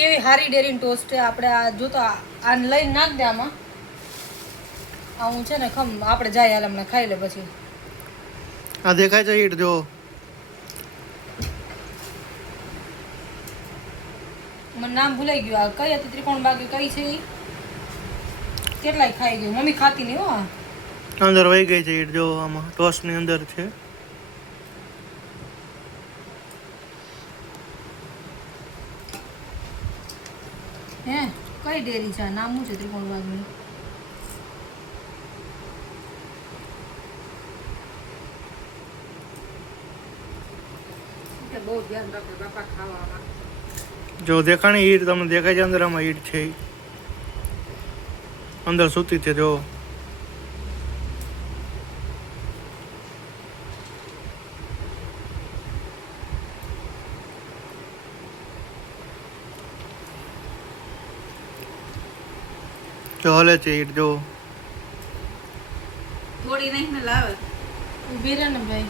કેવી હારી ડેરીની ટોસ્ટ છે. આપણે આ જો તો આને લઈને નાખ દે આમાં. હું છે ને ખમ આપણે જાય હાલ હમણાં ખાઈ લે પછી. આ દેખાય છે ઈટ જો. મને નામ ભૂલાઈ ગયું. આ કઈ હતી ત્રિકોણ બાગ કઈ છે ઈ? કેટલાય ખાઈ ગયું. મમ્મી ખાતી નહીં હો. અંદર વહી ગઈ છે ઈટ જો. આમાં ટોસ્ટ ની અંદર છે. હે કઈ ડેરી છે? નામ શું છે ત્રિકોણ બાગની? બહુ ધ્યાન રાખે બાપા ખાવામાં. જો દેખાણી ઈટ તમને દેખાય છે અંદર. આમાં ઈટ છે અંદર સૂતી છે જો. જો હલે છે ઈટ જો. થોડી નહીં ને લાવે ઉભી રહે ને ભાઈ.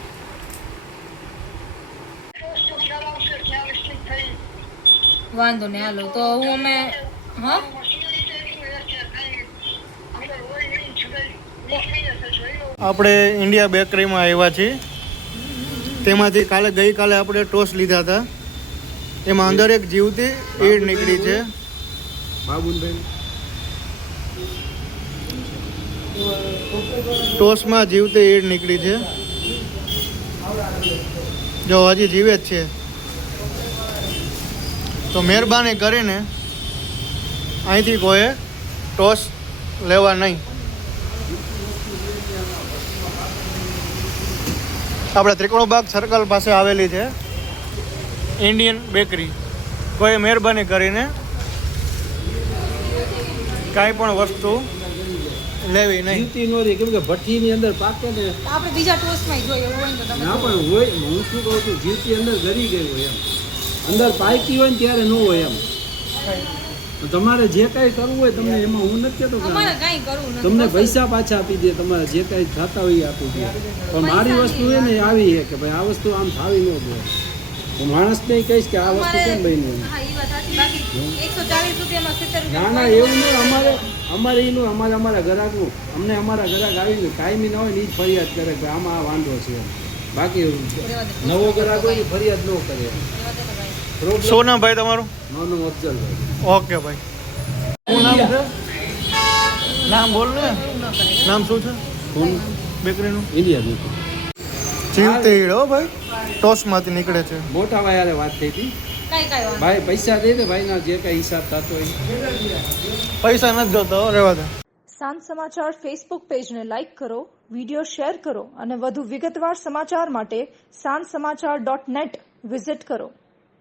વાંધો નહીં હાલો તો હું અમે હા આપણે ઇન્ડિયા બેકરીમાં આવ્યા છીએ. તેમાંથી ગઈકાલે આપણે ટોસ્ટ લીધા હતા. એમાં અંદર એક જીવતી ઈડ નીકળી છે. ટોસ્ટમાં જીવતી ઈડ નીકળી છે. જો હજી જીવે જ છે. તો મહેરબાની કરીને અહીંથી કોઈ ટોસ્ટ લેવા નહીં. આપણે ત્રિકોણબાગ સર્કલ પાસે આવેલી છે ઇન્ડિયન બેકરી. કોઈ મહેરબાની કરીને કાંઈ પણ વસ્તુ લેવી નહીં. જીવતી નો રહે કેમ કે ભઠ્ઠીની અંદર પાકે ને. આપણે બીજા ટોસ્ટમાં જોઈએ એવું હોય તો તમે ના પણ હોય. હું શું કહું છું જીવતી અંદર ગરી ગઈ હોય એમ. અંદર પાકી હોય ને ત્યારે ન હોય એમ. તમારે જે કાંઈ કરવું હોય તમને એમાં હું નથી કહેતો અમારે કાંઈ કરવું નથી. તમને પૈસા પાછા આપી દે. તમારે જે કાંઈ થતા હોય એ આપી દે. પણ મારી વસ્તુ એ ને આવી છે કે ભાઈ આ વસ્તુ આમ થાવી ન જોઈએ. હું માણસને કહીશ કે આ વસ્તુ કેમ બની. હા એ વાત સાચી. બાકી 140 રૂપિયામાં 70 ના ના એવું નહીં. અમારે એનું અમારા ગ્રાહકનું અમને અમારા ગ્રાહક આવીને કાયમી ન હોય ને એ જ ફરિયાદ કરે કે આમાં આ વાંધો છે એમ. બાકી નવો ગ્રાહક હોય ને ફરિયાદ ન કરે. શું નામ ભાઈ તમારું? નાનું અફજલભાઈ. ઓકે ભાઈ. શું નામ છે? નામ બોલ ને. નામ શું છે બેકરીનું? India bakery. જીવતી ઈડ હો ભાઈ. ટોસ્ટમાંથી નીકળે છે. મોટા ભાઈ વાત થઈ હતી. કાંઈ ભાઈ પૈસા દે ને ભાઈના જે કાંઈ હિસાબ થતો હોય. પૈસા નથી જોતો રહેવા દે. સાંજ સમાચાર ફેસબુક પેજને લાઇક કરો, વિડીયો શેર કરો અને વધુ વિગતવાર સમાચાર માટે sanssamachar.net વિઝિટ કરો.